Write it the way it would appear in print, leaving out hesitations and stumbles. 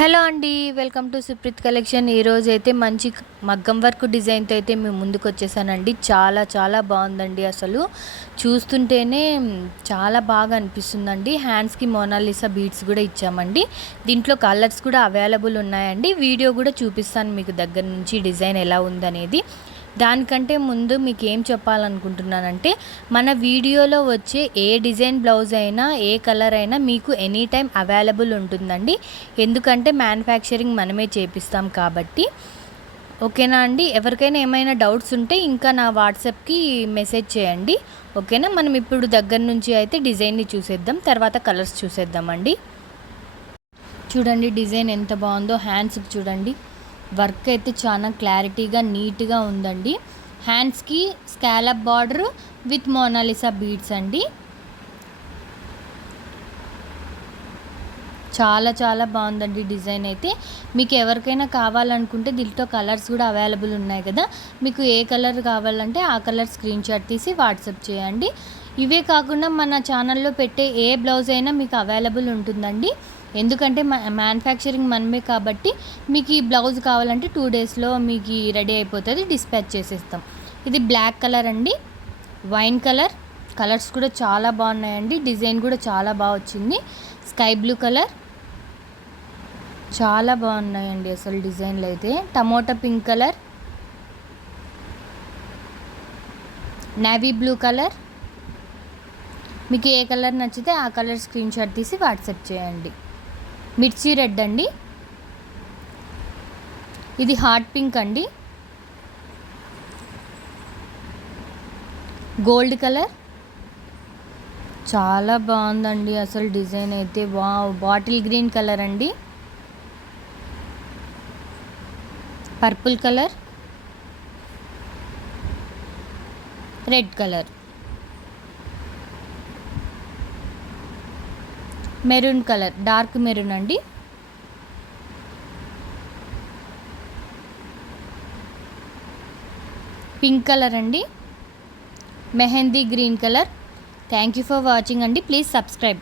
Hello అండి, welcome to Supreet collection. ఈరోజు అయితే మంచి మగ్గం వర్క్ డిజైన్తో అయితే మేము ముందుకు వచ్చేసానండి. చాలా చాలా బాగుందండి. అసలు చూస్తుంటేనే చాలా బాగా అనిపిస్తుందండి. హ్యాండ్స్కి మోనాలిసా బీడ్స్ కూడా ఇచ్చామండి. దీంట్లో కలర్స్ కూడా అవైలబుల్ ఉన్నాయండి. వీడియో కూడా చూపిస్తాను మీకు దగ్గర నుంచి డిజైన్ ఎలా ఉందనేది. దానికంటే ముందు మీకు ఏం చెప్పాలనుకుంటున్నానంటే, మన వీడియోలో వచ్చే ఏ డిజైన్ బ్లౌజ్ అయినా ఏ కలర్ అయినా మీకు ఎనీ టైం అవైలబుల్ ఉంటుందండి. ఎందుకంటే మ్యానుఫ్యాక్చరింగ్ మనమే చేపిస్తాం కాబట్టి. ఓకేనా అండి? ఎవరికైనా ఏమైనా డౌట్స్ ఉంటే ఇంకా నా వాట్సాప్కి మెసేజ్ చేయండి. ఓకేనా? మనం ఇప్పుడు దగ్గర నుంచి అయితే డిజైన్ని చూసేద్దాం, తర్వాత కలర్స్ చూసేద్దామండి. చూడండి డిజైన్ ఎంత బాగుందో. హ్యాండ్స్కి చూడండి, వర్క్ అయితే చాలా క్లారిటీగా నీట్గా ఉందండి. హ్యాండ్స్కి scallop border with Monalisa beads అండి. చాలా చాలా బాగుందండి డిజైన్ అయితే. మీకు ఎవరికైనా కావాలనుకుంటే దీంట్లో కలర్స్ కూడా అవైలబుల్ ఉన్నాయి కదా. మీకు ఏ కలర్ కావాలంటే ఆ కలర్ స్క్రీన్ షాట్ తీసి వాట్సాప్ చేయండి. ఇవే కాకుండా మన ఛానల్లో పెట్టే ఏ బ్లౌజ్ అయినా మీకు అవైలబుల్ ఉంటుందండి. ఎందుకంటే మ్యానుఫ్యాక్చరింగ్ మనమే కాబట్టి మీకు ఈ బ్లౌజ్ కావాలంటే 2 డేస్లో మీకు రెడీ అయిపోతుంది, డిస్పాచ్ చేసేస్తాం. ఇది బ్లాక్ కలర్ అండి, వైన్ కలర్. కలర్స్ కూడా చాలా బాగున్నాయండి. డిజైన్ కూడా చాలా బాగా వచ్చింది. స్కై బ్లూ కలర్, చాలా బాగున్నాయండి అసలు డిజైన్లు అయితే. Tomato pink colour, navy blue colour. మీకు ఏ కలర్ నచ్చితే ఆ కలర్ స్క్రీన్ షాట్ తీసి వాట్సాప్ చేయండి. మిర్చి రెడ్ అండి, ఇది హాట్ పింక్ అండి, గోల్డ్ కలర్. చాలా బాగుందండి అసలు డిజైన్ అయితే. వావ్, బాటిల్ గ్రీన్ కలర్ అండి, purple colour, red colour, maroon colour, dark maroon అండి, పింక్ కలర్ అండి, mehndi green colour. Thank you for watching అండి. Please subscribe.